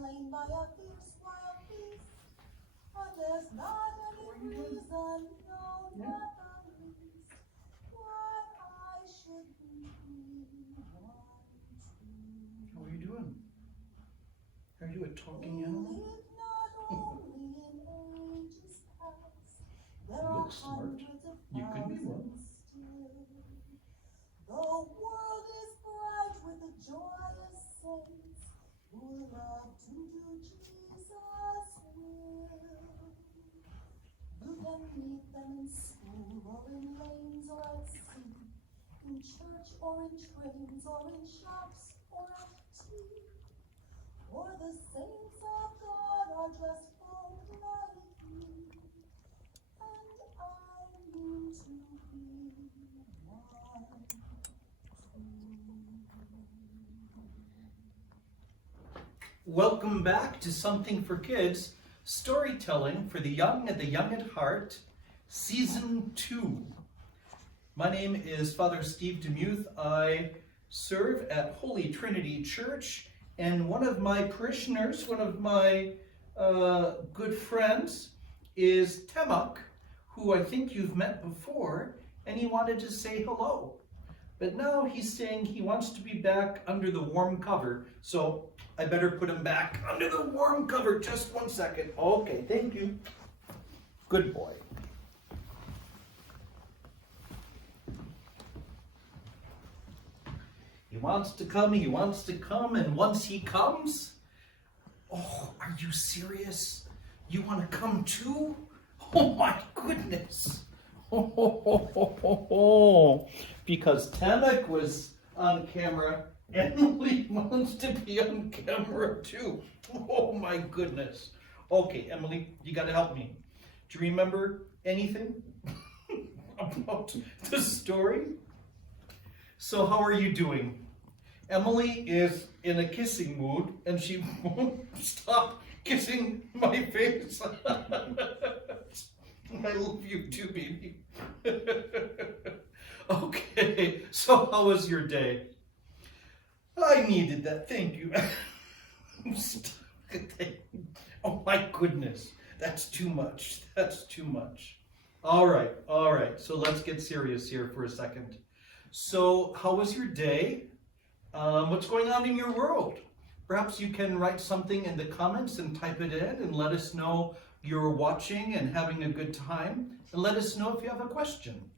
slain by a fierce wild beast. And there's not any reason, no, not the least, why I should be one too. How are you doing? Are you a talking animal? Live not only in ages past, there You are look smart. hundreds of You could be one. thousands still. The world is bright with the joyous saints who love to do Jesus' will. You can meet them in school or in lanes or at sea, in church or in trains or in shops or at tea. For the saints of God are just folk like you, and I mean to be one too. Welcome back to Something for Kids, Storytelling for the Young and the Young at Heart, Season 2. My name is Father Steve Demuth. I serve at Holy Trinity Church, and one of my parishioners, one of my good friends, is Temak, who I think you've met before, and he wanted to say hello. But now he's saying he wants to be back under the warm cover, so I better put him back under the warm cover. Just 1 second. Okay, thank you. Good boy. He wants to come, and once he comes, oh, are you serious? You want to come too? Oh my goodness. Because Tamak was on camera, Emily wants to be on camera too. Oh my goodness. Okay, Emily, you got to help me. Do you remember anything about the story? So how are you doing? Emily is in a kissing mood and she won't stop kissing my face. I love you too, baby. Okay, so how was your day? I needed that, thank you. Oh my goodness, that's too much, that's too much. All right, so let's get serious here for a second. So how was your day? What's going on in your world? Perhaps you can write something in the comments and type it in and let us know you're watching and having a good time, and let us know if you have a question.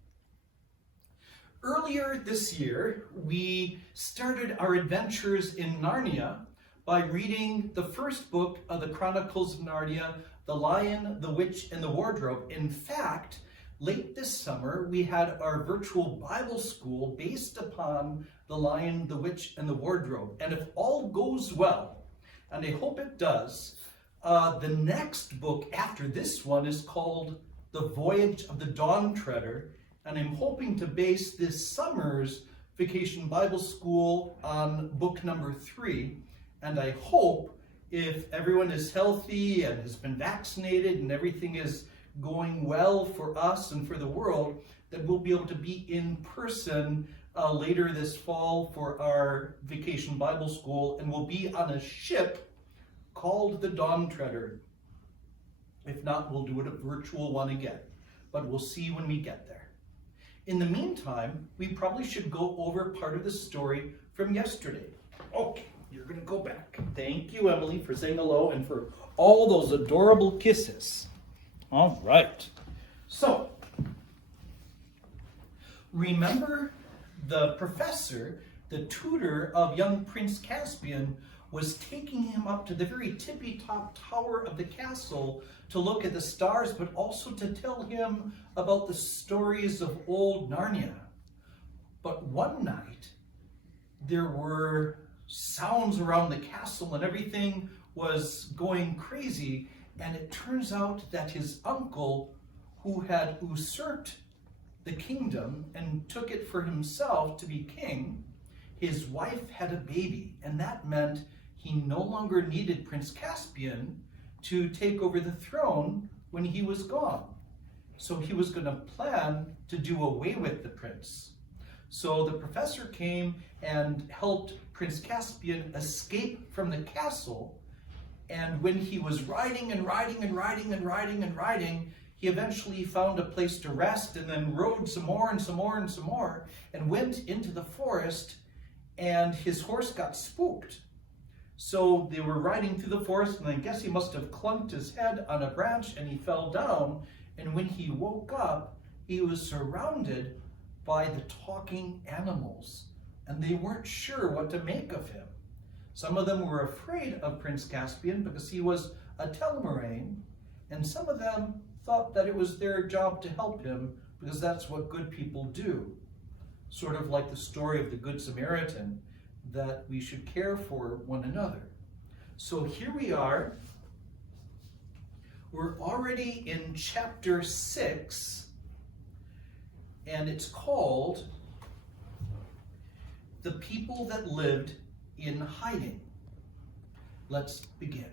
Earlier this year, we started our adventures in Narnia by reading the first book of the Chronicles of Narnia, The Lion, the Witch, and the Wardrobe. In fact, late this summer, we had our virtual Bible school based upon The Lion, the Witch, and the Wardrobe. And if all goes well, and I hope it does, the next book after this one is called The Voyage of the Dawn Treader, and I'm hoping to base this summer's Vacation Bible School on book number 3, and I hope if everyone is healthy and has been vaccinated and everything is going well for us and for the world, that we'll be able to be in person later this fall for our Vacation Bible School, and we'll be on a ship called the Dawn Treader. If not, we'll do it a virtual one again, but we'll see when we get there. In the meantime, we probably should go over part of the story from yesterday. Okay, you're gonna go back. Thank you, Emily, for saying hello and for all those adorable kisses. All right. So, remember the professor, the tutor of young Prince Caspian, was taking him up to the very tippy-top tower of the castle to look at the stars, but also to tell him about the stories of old Narnia. But one night, there were sounds around the castle and everything was going crazy, and it turns out that his uncle, who had usurped the kingdom and took it for himself to be king, his wife had a baby, and that meant he no longer needed Prince Caspian to take over the throne when he was gone. So he was going to plan to do away with the prince. So the professor came and helped Prince Caspian escape from the castle, And when he was riding and riding and riding and riding and riding, he eventually found a place to rest and then rode some more and some more and some more and went into the forest, and his horse got spooked. So they were riding through the forest, and I guess he must have clunked his head on a branch and he fell down. And when he woke up, he was surrounded by the talking animals, and they weren't sure what to make of him. Some of them were afraid of Prince Caspian because he was a Telmarine, and some of them thought that it was their job to help him because that's what good people do. Sort of like the story of the Good Samaritan, that we should care for one another. So here we are. We're already in chapter 6, and it's called The People That Lived in Hiding. Let's begin.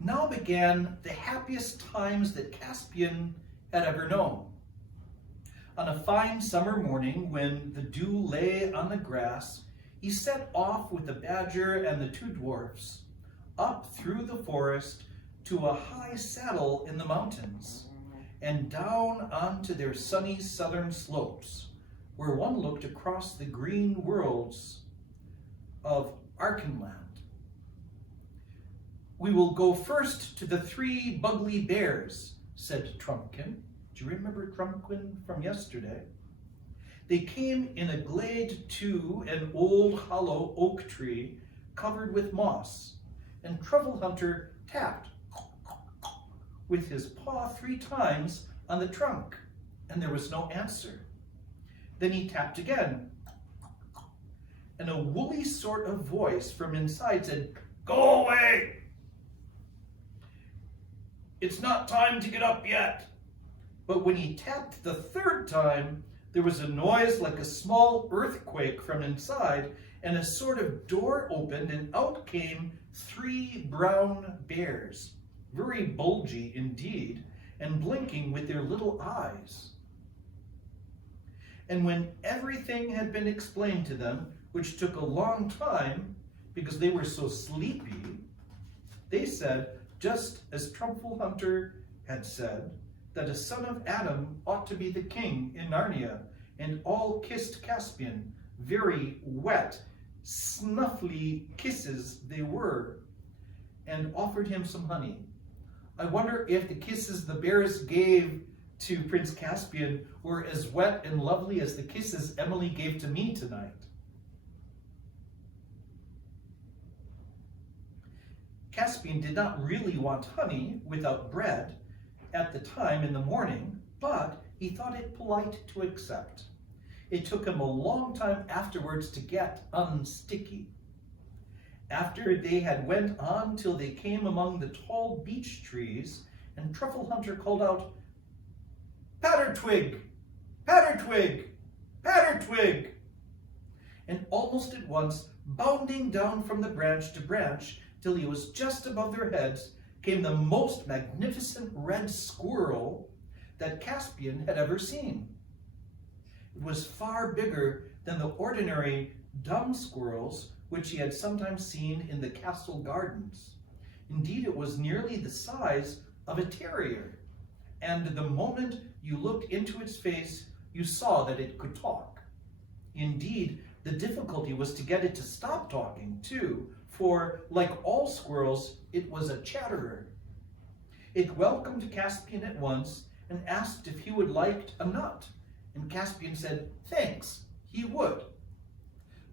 Now began the happiest times that Caspian had ever known. On a fine summer morning, when the dew lay on the grass, he set off with the badger and the 2 dwarfs, up through the forest to a high saddle in the mountains, and down onto their sunny southern slopes, where one looked across the green worlds of Archenland. "We will go first to the 3 Bugly Bears," said Trumpkin. Do you remember Trumpkin from yesterday? They came in a glade to an old hollow oak tree covered with moss, and Truffle Hunter tapped with his paw 3 times on the trunk, and there was no answer. Then he tapped again, and a woolly sort of voice from inside said, "Go away! It's not time to get up yet." But when he tapped the 3rd time, there was a noise like a small earthquake from inside, and a sort of door opened, and out came 3 brown bears, very bulgy indeed, and blinking with their little eyes. And when everything had been explained to them, which took a long time because they were so sleepy, they said, just as Truffle Hunter had said, that a son of Adam ought to be the king in Narnia, and all kissed Caspian, very wet, snuffly kisses they were, and offered him some honey. I wonder if the kisses the bears gave to Prince Caspian were as wet and lovely as the kisses Emily gave to me tonight. Caspian did not really want honey without bread at the time in the morning, but he thought it polite to accept. It took him a long time afterwards to get unsticky. After they had went on till they came among the tall beech trees, and Truffle Hunter called out, "Pattertwig! Pattertwig! Pattertwig!" And almost at once, bounding down from the branch to branch till he was just above their heads, came the most magnificent red squirrel that Caspian had ever seen. It was far bigger than the ordinary dumb squirrels which he had sometimes seen in the castle gardens. Indeed, it was nearly the size of a terrier, and the moment you looked into its face, you saw that it could talk. Indeed, the difficulty was to get it to stop talking, too, for, like all squirrels, it was a chatterer. It welcomed Caspian at once and asked if he would like a nut, and Caspian said, thanks, he would.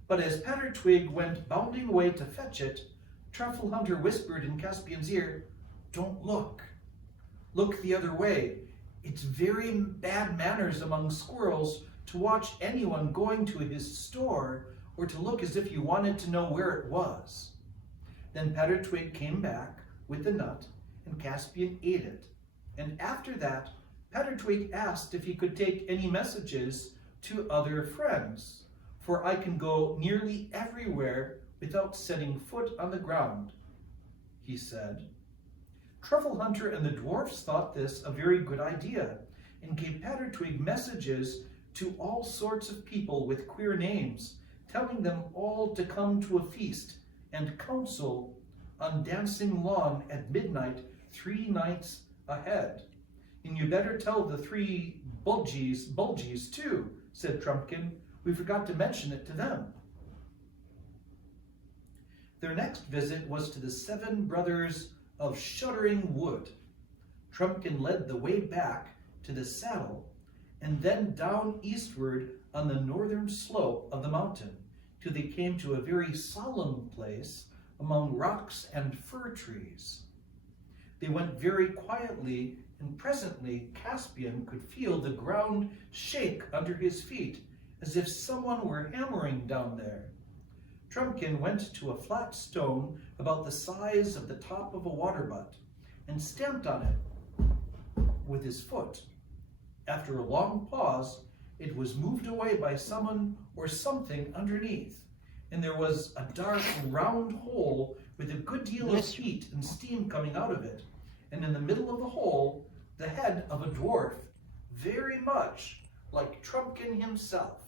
But as Pattertwig went bounding away to fetch it, Truffle Hunter whispered in Caspian's ear, don't look. Look the other way. It's very bad manners among squirrels to watch anyone going to his store or to look as if you wanted to know where it was. Then Pattertwig came back with the nut, and Caspian ate it. And after that, Pattertwig asked if he could take any messages to other friends, for I can go nearly everywhere without setting foot on the ground, he said. Truffle Hunter and the dwarfs thought this a very good idea, and gave Pattertwig messages to all sorts of people with queer names, telling them all to come to a feast and counsel on dancing lawn at midnight 3 nights ahead. And you better tell the 3 bulgies too, said Trumpkin. We forgot to mention it to them. Their next visit was to the 7 brothers of Shuddering Wood. Trumpkin led the way back to the saddle and then down eastward on the northern slope of the mountain till they came to a very solemn place among rocks and fir trees. They went very quietly, and presently Caspian could feel the ground shake under his feet as if someone were hammering down there. Trumpkin went to a flat stone about the size of the top of a water butt and stamped on it with his foot. After a long pause, it was moved away by someone or something underneath, and there was a dark round hole with a good deal of heat and steam coming out of it, and in the middle of the hole, the head of a dwarf, very much like Trumpkin himself.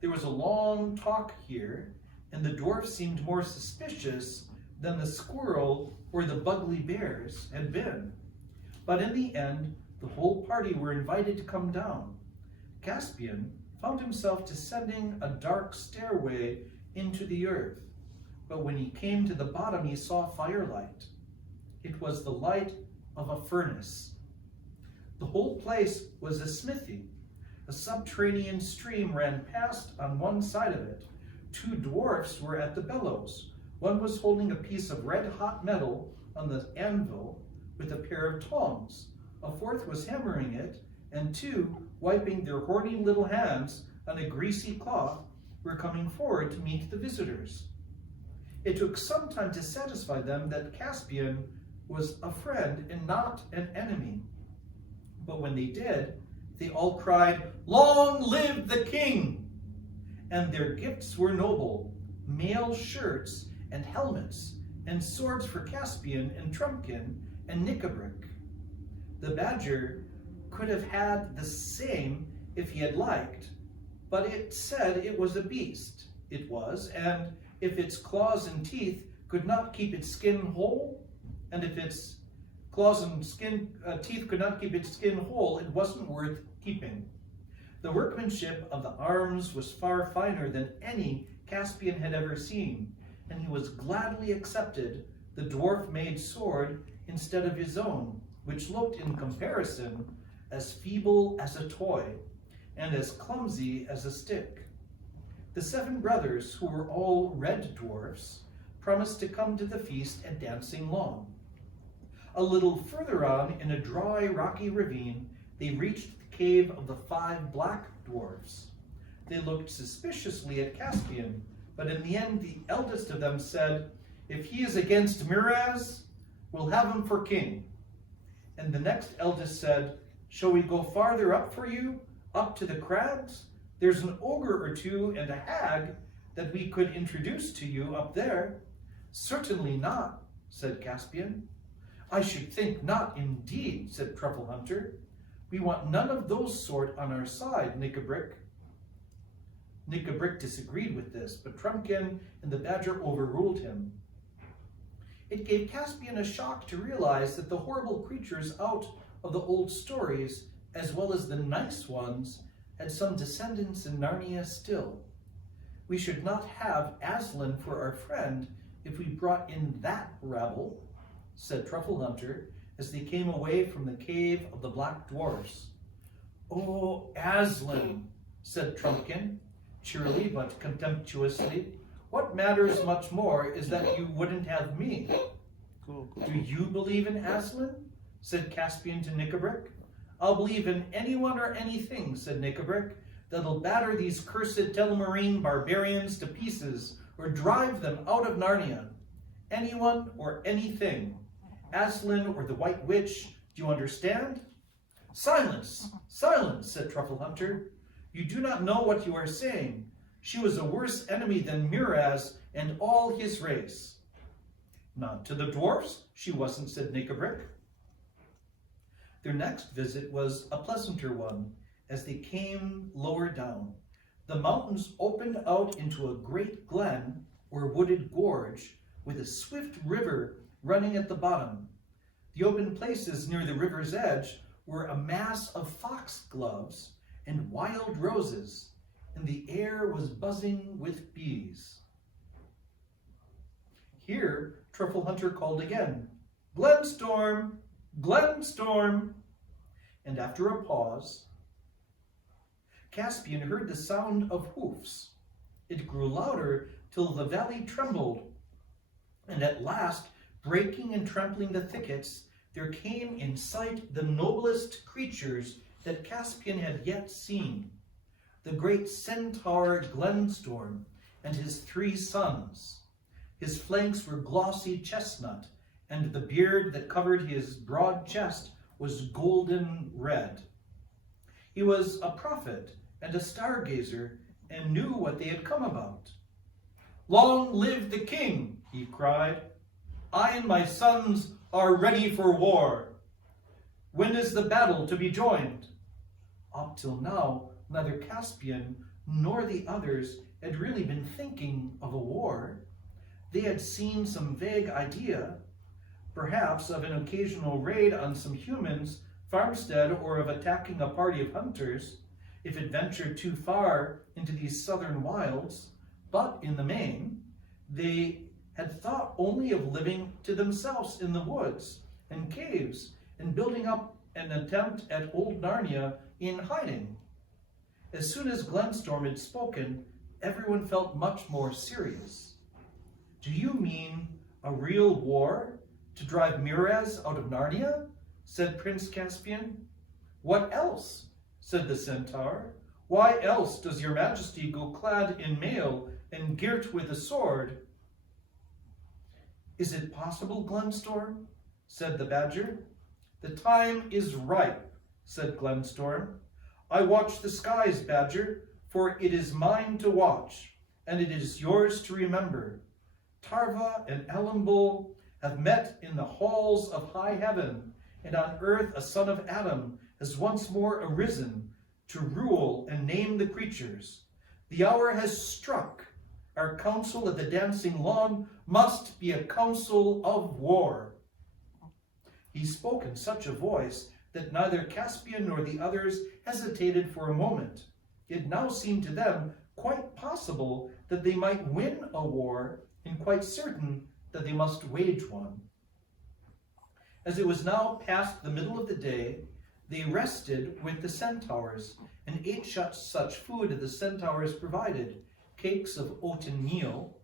There was a long talk here, and the dwarf seemed more suspicious than the squirrel or the bugly bears had been. But in the end, the whole party were invited to come down. Caspian found himself descending a dark stairway into the earth, but when he came to the bottom, he saw firelight. It was the light of a furnace. The whole place was a smithy. A subterranean stream ran past on one side of it. 2 dwarfs were at the bellows. One was holding a piece of red-hot metal on the anvil with a pair of tongs. A 4th was hammering it, and 2, wiping their horny little hands on a greasy cloth, were coming forward to meet the visitors. It took some time to satisfy them that Caspian was a friend and not an enemy. But when they did, they all cried, "Long live the king!" And their gifts were noble, mail shirts and helmets, and swords for Caspian and Trumpkin and Knickerbrick. The badger could have had the same if he had liked, but it said it was a beast. It was, and if its claws and teeth could not keep its skin whole, and if its claws and teeth could not keep its skin whole, it wasn't worth keeping. The workmanship of the arms was far finer than any Caspian had ever seen, and he was gladly accepted the dwarf-made sword instead of his own, which looked in comparison as feeble as a toy and as clumsy as a stick. The 7 brothers, who were all red dwarfs, promised to come to the feast at Dancing Lawn. A little further on, in a dry, rocky ravine, they reached the cave of the 5 black dwarfs. They looked suspiciously at Caspian, but in the end the eldest of them said, "If he is against Miraz, we'll have him for king." And the next eldest said, "Shall we go farther up for you, up to the crags? There's an ogre or 2 and a hag that we could introduce to you up there." "Certainly not," said Caspian. "I should think not, indeed," said Truffle Hunter. "We want none of those sort on our side, Knickerbrick." Knickerbrick disagreed with this, but Trumpkin and the badger overruled him. It gave Caspian a shock to realize that the horrible creatures out of the old stories, as well as the nice ones, had some descendants in Narnia still. "We should not have Aslan for our friend if we brought in that rabble," said Truffle Hunter, as they came away from the cave of the black dwarfs. "Oh, Aslan," said Trumpkin, cheerily but contemptuously. "What matters much more is that you wouldn't have me." Cool. "Do you believe in Aslan?" said Caspian to Knickerbrick. "I'll believe in anyone or anything," said Knickerbrick, "that'll batter these cursed Telmarine barbarians to pieces or drive them out of Narnia. Anyone or anything. Aslan or the White Witch, do you understand?" "Silence! Silence!" said Truffle Hunter. "You do not know what you are saying. She was a worse enemy than Miraz and all his race." "Not to the dwarfs, she wasn't," said Knickerbrick. Their next visit was a pleasanter one as they came lower down. The mountains opened out into a great glen, or wooded gorge with a swift river running at the bottom. The open places near the river's edge were a mass of foxgloves and wild roses, and the air was buzzing with bees. Here, Truffle Hunter called again, "Glenstorm! Glenstorm!" And after a pause, Caspian heard the sound of hoofs. It grew louder till the valley trembled, and at last, breaking and trampling the thickets, there came in sight the noblest creatures that Caspian had yet seen, the great centaur Glenstorm and his 3 sons. His flanks were glossy chestnut, and the beard that covered his broad chest was golden red. He was a prophet and a stargazer, and knew what they had come about. "Long live the king!" he cried. "I and my sons are ready for war. When is the battle to be joined?" Up till now, neither Caspian nor the others had really been thinking of a war. They had seen some vague idea, perhaps of an occasional raid on some humans' farmstead, or of attacking a party of hunters, if it ventured too far into these southern wilds, but in the main, they had thought only of living to themselves in the woods and caves and building up an attempt at old Narnia in hiding. As soon as Glenstorm had spoken, everyone felt much more serious. "Do you mean a real war to drive Miraz out of Narnia?" said Prince Caspian. "What else?" said the centaur. "Why else does your majesty go clad in mail and girt with a sword?" "Is it possible, Glenstorm?" said the badger. "The time is ripe," said Glenstorm. "I watch the skies, badger, for it is mine to watch, and it is yours to remember. Tarva and Elambul have met in the halls of high heaven, and on earth a son of Adam has once more arisen to rule and name the creatures. The hour has struck. Our council at the dancing lawn must be a council of war." He spoke in such a voice that neither Caspian nor the others hesitated for a moment. It now seemed to them quite possible that they might win a war, and quite certain that they must wage one. As it was now past the middle of the day, they rested with the centaurs and ate such food as the centaurs provided, cakes of oaten meal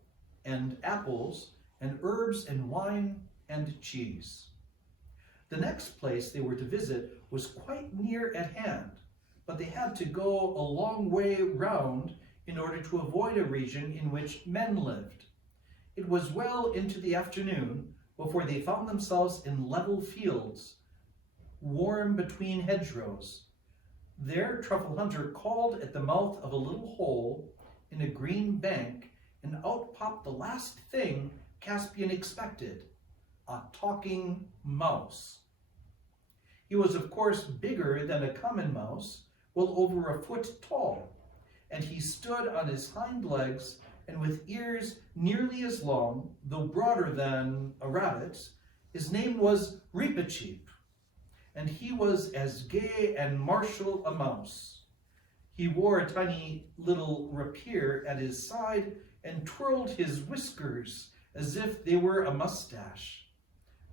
and apples and herbs and wine and cheese. The next place they were to visit was quite near at hand, but they had to go a long way round in order to avoid a region in which men lived. It was well into the afternoon before they found themselves in level fields, warm between hedgerows. There Truffle Hunter called at the mouth of a little hole in a green bank, and out popped the last thing Caspian expected, a talking mouse. He was of course bigger than a common mouse, well over a foot tall, and he stood on his hind legs and with ears nearly as long, though broader than a rabbit's. His name was Reepicheep, and he was as gay and martial a mouse. He wore a tiny little rapier at his side and twirled his whiskers as if they were a mustache.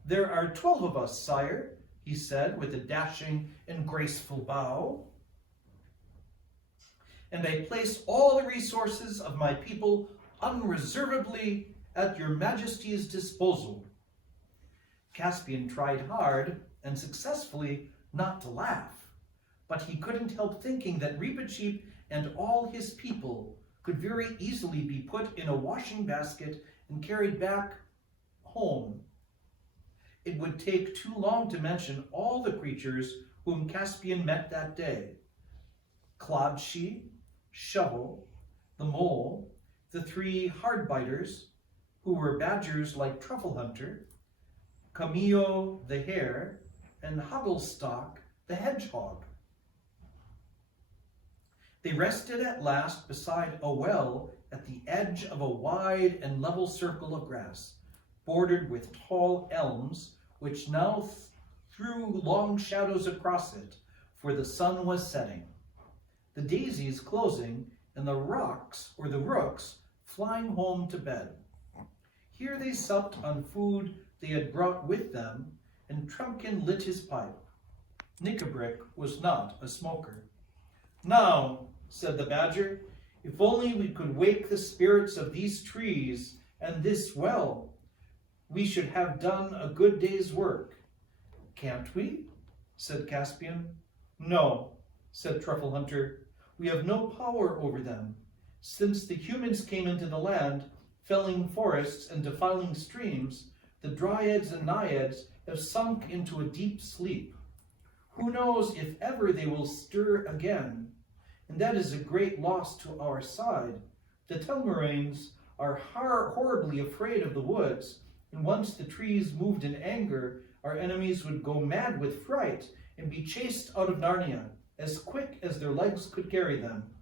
"There are 12 of us, sire," he said with a dashing and graceful bow, "and I place all the resources of my people unreservedly at your majesty's disposal." Caspian tried hard and successfully not to laugh, but he couldn't help thinking that Reepicheep and all his people could very easily be put in a washing basket and carried back home. It would take too long to mention all the creatures whom Caspian met that day: Clodshee, Shovel, the Mole, the 3 hardbiters, who were badgers like Truffle Hunter, Camillo the hare, and Hugglestock the hedgehog. They rested at last beside a well at the edge of a wide and level circle of grass, bordered with tall elms, which now threw long shadows across it, for the sun was setting. The daisies closing, and the rooks flying home to bed. Here they supped on food they had brought with them, and Trumpkin lit his pipe. Knickerbrick was not a smoker. "Now," said the Badger, "if only we could wake the spirits of these trees and this well, we should have done a good day's work." "Can't we?" said Caspian. "No," said Truffle Hunter, "we have no power over them. Since the humans came into the land, felling forests and defiling streams, the dryads and naiads have sunk into a deep sleep. Who knows if ever they will stir again? And that is a great loss to our side. The Telmaranes are horribly afraid of the woods, and once the trees moved in anger, our enemies would go mad with fright and be chased out of Narnia as quick as their legs could carry them."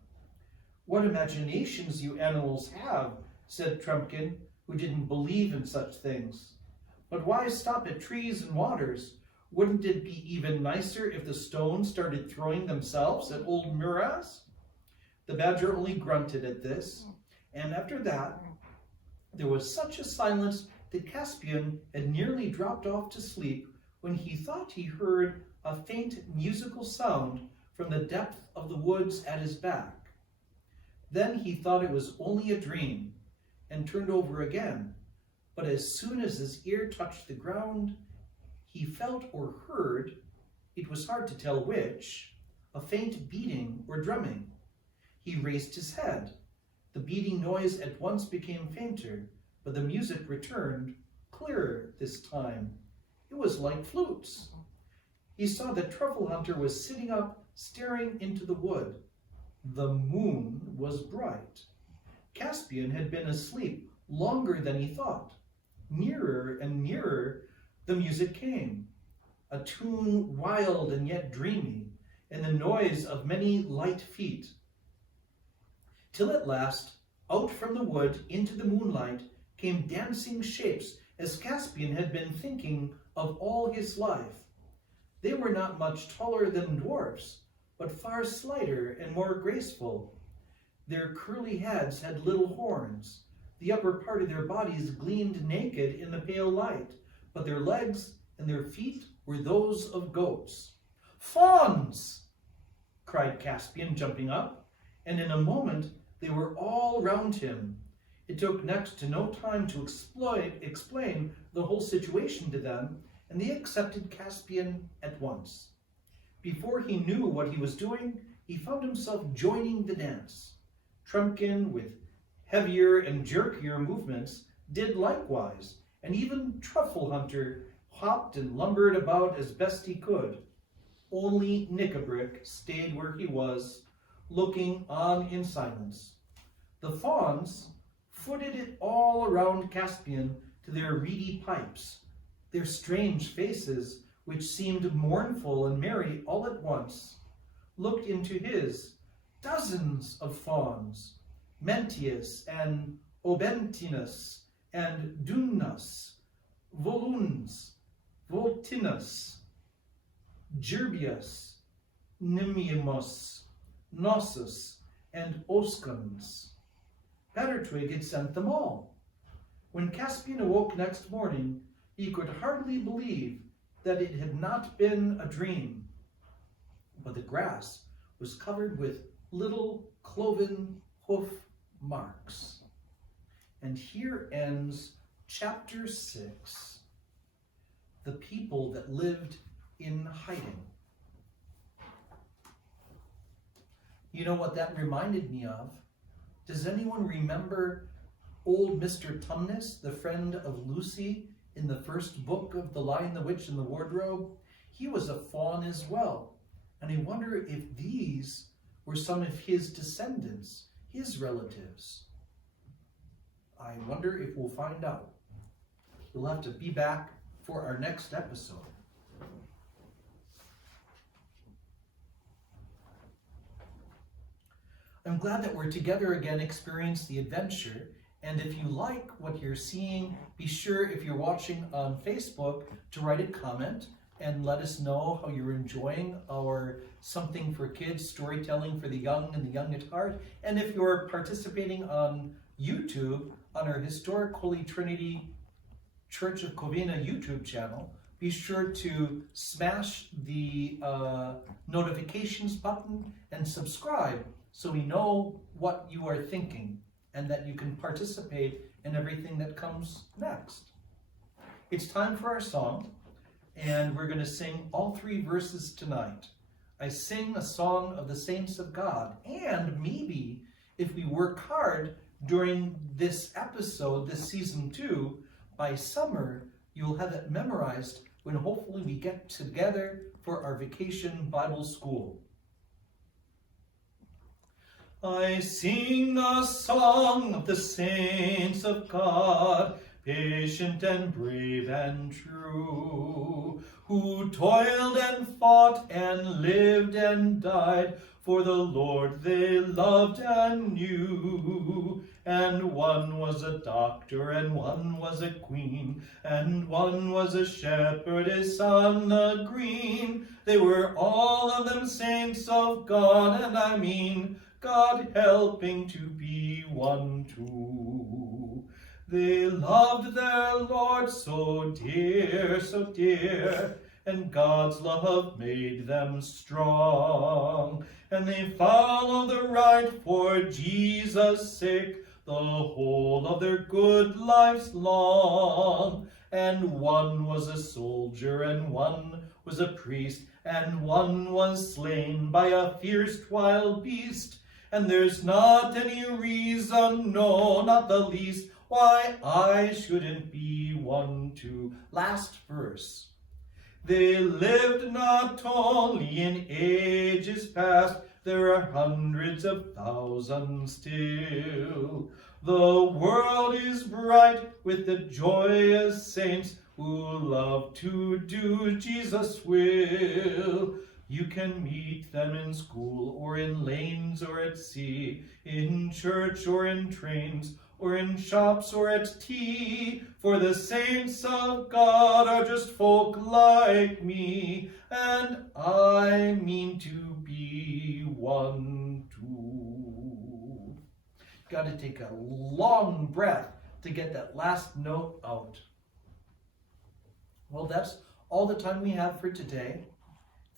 "What imaginations you animals have," said Trumpkin, who didn't believe in such things. "But why stop at trees and waters? Wouldn't it be even nicer if the stones started throwing themselves at old Muras?" The Badger only grunted at this, and after that there was such a silence that Caspian had nearly dropped off to sleep when he thought he heard a faint musical sound from the depth of the woods at his back. Then he thought it was only a dream, and turned over again, but as soon as his ear touched the ground, he felt or heard, it was hard to tell which, a faint beating or drumming. He raised his head. The beating noise at once became fainter, but the music returned, clearer this time. It was like flutes. He saw that Truffle Hunter was sitting up, staring into the wood. The moon was bright. Caspian had been asleep longer than he thought. Nearer and nearer the music came, a tune wild and yet dreamy, and the noise of many light feet, till at last, out from the wood into the moonlight, came dancing shapes as Caspian had been thinking of all his life. They were not much taller than dwarfs, but far slighter and more graceful. Their curly heads had little horns. The upper part of their bodies gleamed naked in the pale light, but their legs and their feet were those of goats. "Fawns!" cried Caspian, jumping up, and in a moment they were all round him. It took next to no time to explain the whole situation to them, and they accepted Caspian at once. Before he knew what he was doing, he found himself joining the dance. Trumpkin, with heavier and jerkier movements, did likewise, and even Truffle Hunter hopped and lumbered about as best he could. Only Knickerbrick stayed where he was, looking on in silence. The fawns footed it all around Caspian to their reedy pipes. Their strange faces, which seemed mournful and merry all at once, looked into his. Dozens of fawns, Mentius and Obentinus and Dumnus, Voluns, Voltinus, Gerbius, Nimimus, Nossus, and Oscans. Pattertwig had sent them all. When Caspian awoke next morning, he could hardly believe that it had not been a dream. But the grass was covered with little cloven hoof marks. And here ends chapter 6, The People That Lived in Hiding. You know what that reminded me of? Does anyone remember old Mr. Tumnus, the friend of Lucy in the first book of The Lion, the Witch, and the Wardrobe? He was a fawn as well. And I wonder if these were some of his descendants, his relatives. I wonder if we'll find out. We'll have to be back for our next episode. I'm glad that we're together again, experience the adventure. And if you like what you're seeing, be sure, if you're watching on Facebook, to write a comment and let us know how you're enjoying our Something for Kids storytelling for the young and the young at heart. And if you're participating on YouTube, on our Historic Holy Trinity Church of Covina YouTube channel, be sure to smash the notifications button and subscribe so we know what you are thinking and that you can participate in everything that comes next. It's time for our song, and we're going to sing all 3 verses tonight. I sing a song of the saints of God, and maybe if we work hard during this episode, this season 2, by summer, you'll have it memorized when hopefully we get together for our vacation Bible school. I sing a song of the saints of God, patient and brave and true, who toiled and fought and lived and died for the Lord they loved and knew. And one was a doctor, and one was a queen, and one was a shepherdess on the green. They were all of them saints of God, and I mean God helping to be one too. They loved their Lord so dear, and God's love made them strong. And they followed the right for Jesus' sake, the whole of their good lives long. And one was a soldier, and one was a priest, and one was slain by a fierce wild beast. And there's not any reason, no, not the least, why I shouldn't be one too. Last verse. They lived not only in ages past, there are hundreds of thousands still. The world is bright with the joyous saints who love to do Jesus' will. You can meet them in school or in lanes or at sea, in church or in trains, or in shops or at tea, for the saints of God are just folk like me, and I mean to be one too. Got to take a long breath to get that last note out. Well, that's all the time we have for today.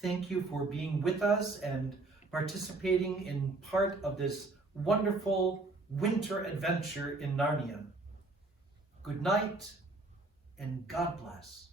Thank you for being with us and participating in part of this wonderful winter adventure in Narnia. Good night, and God bless.